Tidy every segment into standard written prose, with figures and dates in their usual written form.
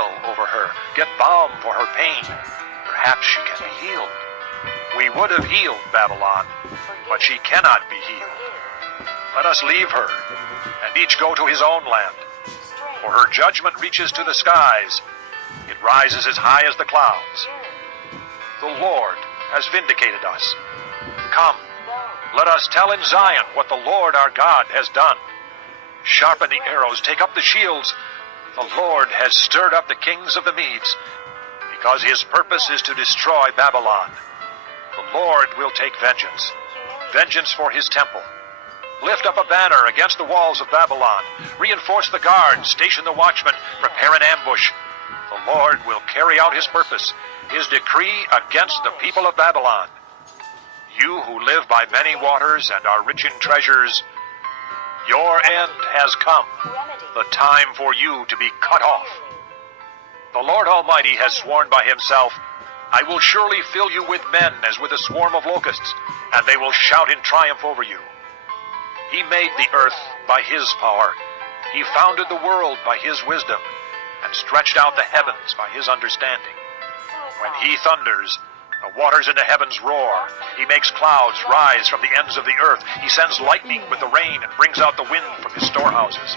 over her, get balm for her pain. Perhaps she can be healed. We would have healed Babylon, but she cannot be healed. Let us leave her, and each go to his own land. For her judgment reaches to the skies. It rises as high as the clouds. The Lord has vindicated us. Come, let us tell in Zion what the Lord our God has done. Sharpen the arrows, take up the shields. The Lord has stirred up the kings of the Medes, because his purpose is to destroy Babylon. The Lord will take vengeance, vengeance for his temple. Lift up a banner against the walls of Babylon. Reinforce the guards, station the watchmen, prepare an ambush. The Lord will carry out his purpose, his decree against the people of Babylon. You who live by many waters and are rich in treasures, your end has come, the time for you to be cut off. The Lord Almighty has sworn by himself, I will surely fill you with men as with a swarm of locusts, and they will shout in triumph over you. He made the earth by his power. He founded the world by his wisdom, and stretched out the heavens by his understanding. When he thunders, the waters in the heavens roar. He makes clouds rise from the ends of the earth. He sends lightning with the rain and brings out the wind from his storehouses.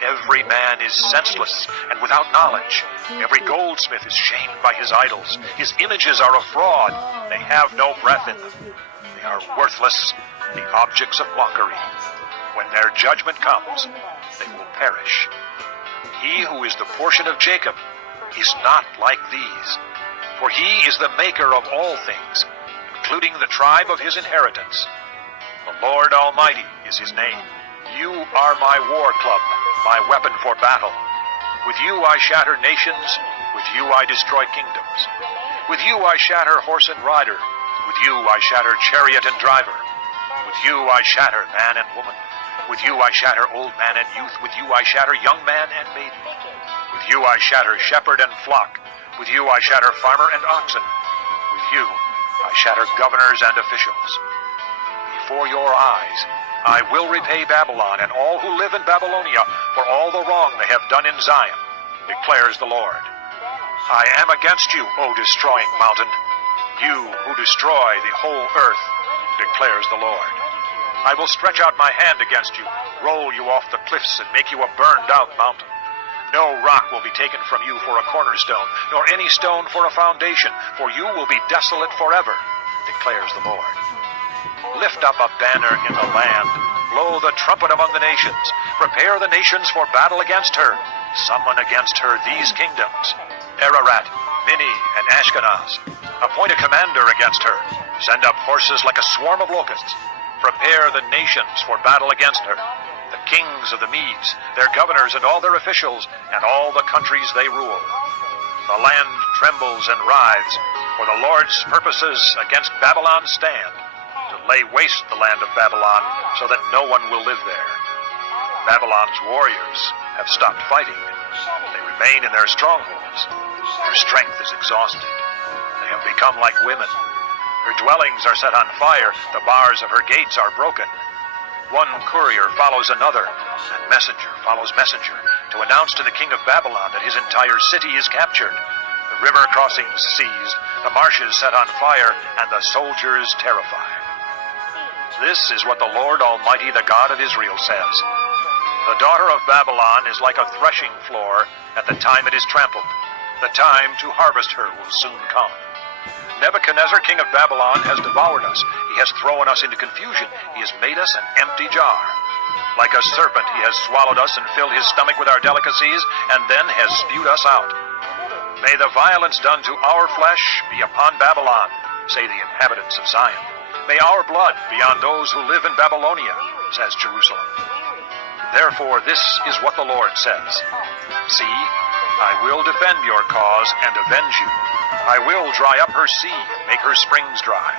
Every man is senseless and without knowledge. Every goldsmith is shamed by his idols. His images are a fraud. They have no breath in them. They are worthless, the objects of mockery. When their judgment comes, they will perish. He who is the portion of Jacob is not like these. For he is the maker of all things, including the tribe of his inheritance. The Lord Almighty is his name. You are my war club, my weapon for battle. With you I shatter nations, with you I destroy kingdoms. With you I shatter horse and rider, with you I shatter chariot and driver. With you I shatter man and woman, with you I shatter old man and youth, with you I shatter young man and maiden. With you I shatter shepherd and flock. With you I shatter farmer and oxen. With you I shatter governors and officials. Before your eyes I will repay Babylon and all who live in Babylonia for all the wrong they have done in Zion, declares the Lord. I am against you, O destroying mountain, you who destroy the whole earth, declares the Lord. I will stretch out my hand against you, roll you off the cliffs, and make you a burned-out mountain. No rock will be taken from you for a cornerstone, nor any stone for a foundation, for you will be desolate forever, declares the Lord. Lift up a banner in the land, blow the trumpet among the nations, prepare the nations for battle against her, summon against her these kingdoms, Ararat, Minni, and Ashkenaz. Appoint a commander against her, send up horses like a swarm of locusts, prepare the nations for battle against her. The kings of the Medes, their governors and all their officials, and all the countries they rule. The land trembles and writhes, for the Lord's purposes against Babylon stand, to lay waste the land of Babylon, so that no one will live there. Babylon's warriors have stopped fighting. They remain in their strongholds. Their strength is exhausted. They have become like women. Her dwellings are set on fire. The bars of her gates are broken. One courier follows another, and messenger follows messenger, to announce to the king of Babylon that his entire city is captured, the river crossings seized, the marshes set on fire, and the soldiers terrified. This is what the Lord Almighty, the God of Israel, says. The daughter of Babylon is like a threshing floor at the time it is trampled. The time to harvest her will soon come. Nebuchadnezzar, king of Babylon, has devoured us. He has thrown us into confusion. He has made us an empty jar. Like a serpent, he has swallowed us and filled his stomach with our delicacies, and then has spewed us out. May the violence done to our flesh be upon Babylon, say the inhabitants of Zion. May our blood be on those who live in Babylonia, says Jerusalem. Therefore, this is what the Lord says. See, I will defend your cause and avenge you. I will dry up her sea and make her springs dry.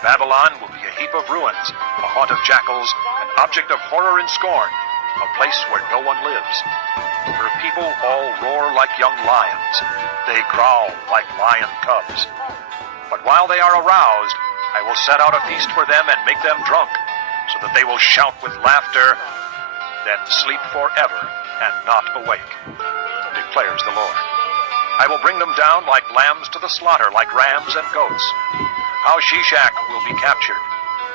Babylon will be a heap of ruins, a haunt of jackals, an object of horror and scorn, a place where no one lives. Her people all roar like young lions. They growl like lion cubs. But while they are aroused, I will set out a feast for them and make them drunk, so that they will shout with laughter, then sleep forever and not awake, declares the Lord. I will bring them down like lambs to the slaughter, like rams and goats. How Shishak will be captured,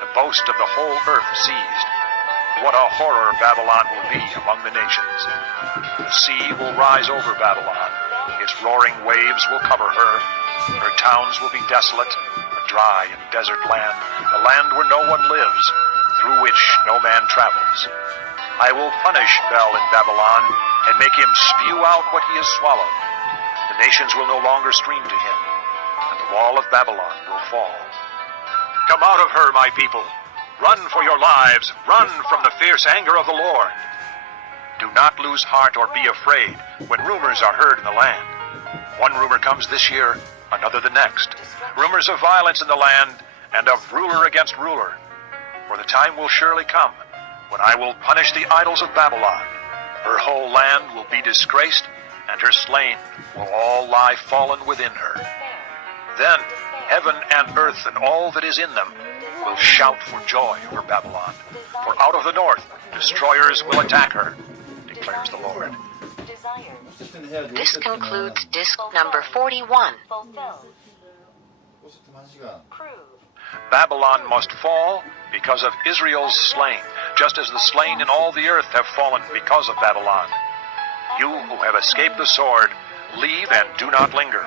the boast of the whole earth seized. What a horror Babylon will be among the nations. The sea will rise over Babylon. Its roaring waves will cover her. Her towns will be desolate, a dry and desert land, a land where no one lives, through which no man travels. I will punish Bel in Babylon and make him spew out what he has swallowed. The nations will no longer stream to him, and the wall of Babylon will fall. Come out of her, my people. Run for your lives. Run from the fierce anger of the Lord. Do not lose heart or be afraid when rumors are heard in the land. One rumor comes this year, another the next. Rumors of violence in the land and of ruler against ruler. For the time will surely come when I will punish the idols of Babylon. Her whole land will be disgraced, and her slain will all lie fallen within her. Then heaven and earth and all that is in them will shout for joy over Babylon. For out of the north destroyers will attack her, declares the Lord. This concludes disc number 41. Babylon must fall because of Israel's slain, just as the slain in all the earth have fallen because of Babylon. You who have escaped the sword, leave and do not linger.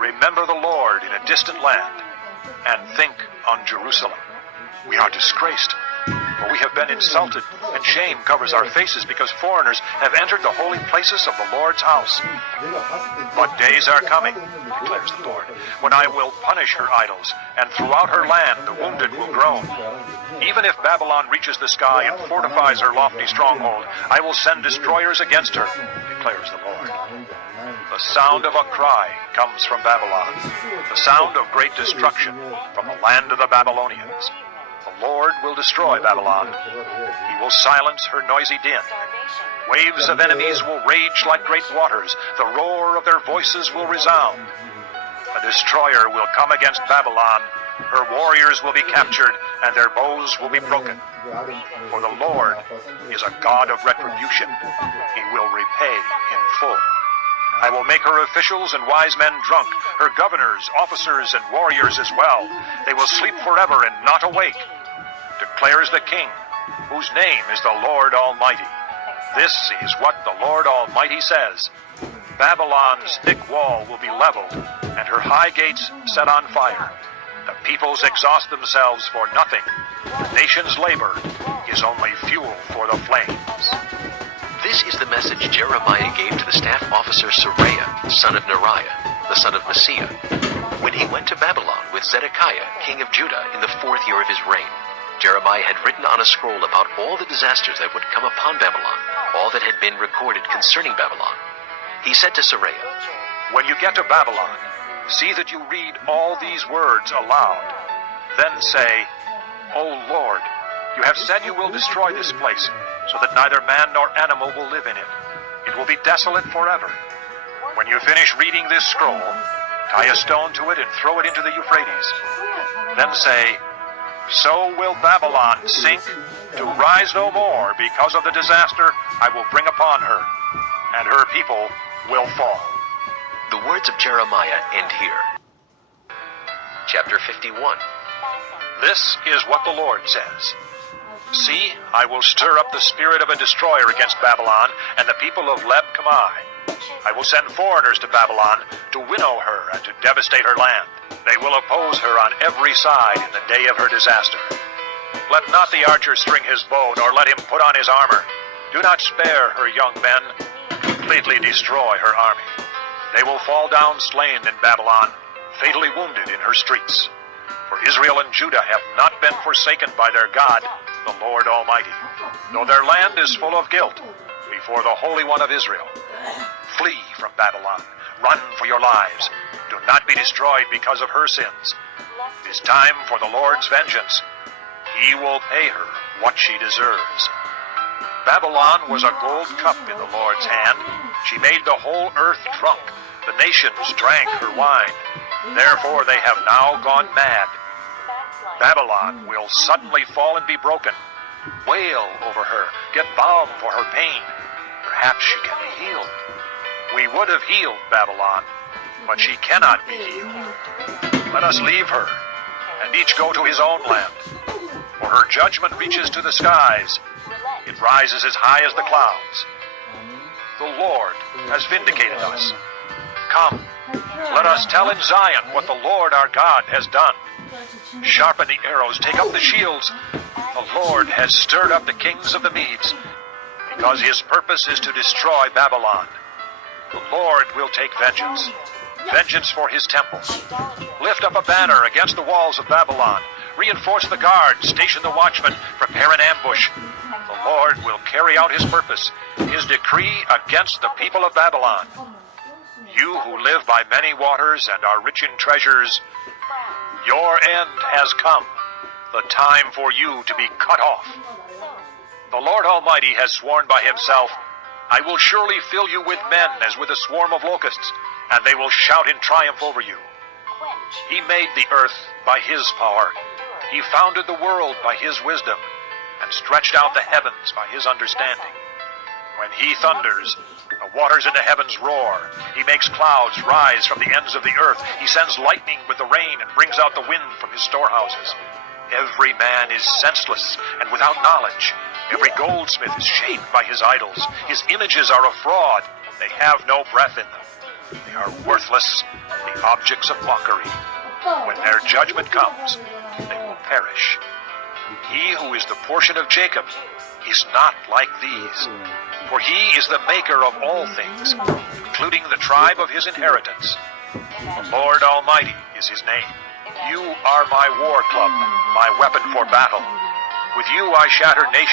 Remember the Lord in a distant land, and think on Jerusalem. We are disgraced, for we have been insulted, and shame covers our faces because foreigners have entered the holy places of the Lord's house. But days are coming, declares the Lord, when I will punish her idols, and throughout her land the wounded will groan. Even if Babylon reaches the sky and fortifies her lofty stronghold, I will send destroyers against her, declares the Lord. The sound of a cry comes from Babylon, the sound of great destruction from the land of the Babylonians. The Lord will destroy Babylon. He will silence her noisy din. Waves of enemies will rage like great waters. The roar of their voices will resound. A destroyer will come against Babylon. Her warriors will be captured, and their bows will be broken. For the Lord is a God of retribution. He will repay in full. I will make her officials and wise men drunk, her governors, officers, and warriors as well. They will sleep forever and not awake, declares the King, whose name is the Lord Almighty. This is what the Lord Almighty says. Babylon's thick wall will be leveled, and her high gates set on fire. The peoples exhaust themselves for nothing. The nation's labor is only fuel for the flames. This is the message Jeremiah gave to the staff officer Seraiah, son of Neriah, the son of Messiah, when he went to Babylon with Zedekiah, king of Judah, in the 4th year of his reign. Jeremiah had written on a scroll about all the disasters that would come upon Babylon, all that had been recorded concerning Babylon. He said to Seraiah, When you get to Babylon, see that you read all these words aloud. Then say, O Lord, you have said you will destroy this place, so that neither man nor animal will live in it. It will be desolate forever. When you finish reading this scroll, tie a stone to it and throw it into the Euphrates. Then say, So will Babylon sink, to rise no more because of the disaster I will bring upon her, and her people will fall. The words of Jeremiah end here. Chapter 51. This is what the Lord says. See, I will stir up the spirit of a destroyer against Babylon and the people of Leb Kamai. I will send foreigners to Babylon to winnow her and to devastate her land. They will oppose her on every side in the day of her disaster. Let not the archer string his bow, nor let him put on his armor. Do not spare her young men. Completely destroy her army. They will fall down slain in Babylon, fatally wounded in her streets. For Israel and Judah have not been forsaken by their God, the Lord Almighty, though their land is full of guilt before the Holy One of Israel. Flee from Babylon. Run for your lives. Do not be destroyed because of her sins. It is time for the Lord's vengeance. He will pay her what she deserves. Babylon was a gold cup in the Lord's hand. She made the whole earth drunk. The nations drank her wine. Therefore they have now gone mad. Babylon will suddenly fall and be broken. Wail over her. Get balm for her pain. Perhaps she can be healed. We would have healed Babylon, but she cannot be healed. Let us leave her, and each go to his own land. For her judgment reaches to the skies. It rises as high as the clouds. The Lord has vindicated us. Come, let us tell in Zion what the Lord our God has done. Sharpen the arrows, take up the shields. The Lord has stirred up the kings of the Medes, because his purpose is to destroy Babylon. The Lord will take vengeance, vengeance for his temple. Lift up a banner against the walls of Babylon. Reinforce the guards, station the watchmen, prepare an ambush. The Lord will carry out his purpose, his decree against the people of Babylon. You who live by many waters and are rich in treasures, your end has come, the time for you to be cut off. The Lord Almighty has sworn by himself, I will surely fill you with men as with a swarm of locusts, and they will shout in triumph over you. He made the earth by his power. He founded the world by his wisdom, and stretched out the heavens by his understanding. When he thunders, the waters in the heavens roar. He makes clouds rise from the ends of the earth. He sends lightning with the rain and brings out the wind from his storehouses. Every man is senseless and without knowledge. Every goldsmith is shamed by his idols. His images are a fraud. They have no breath in them. They are worthless, the objects of mockery. When their judgment comes, they will perish. He who is the portion of Jacob is not like these, for he is the maker of all things, including the tribe of his inheritance. The Lord Almighty is his name. You are my war club, my weapon for battle. With you I shatter nations.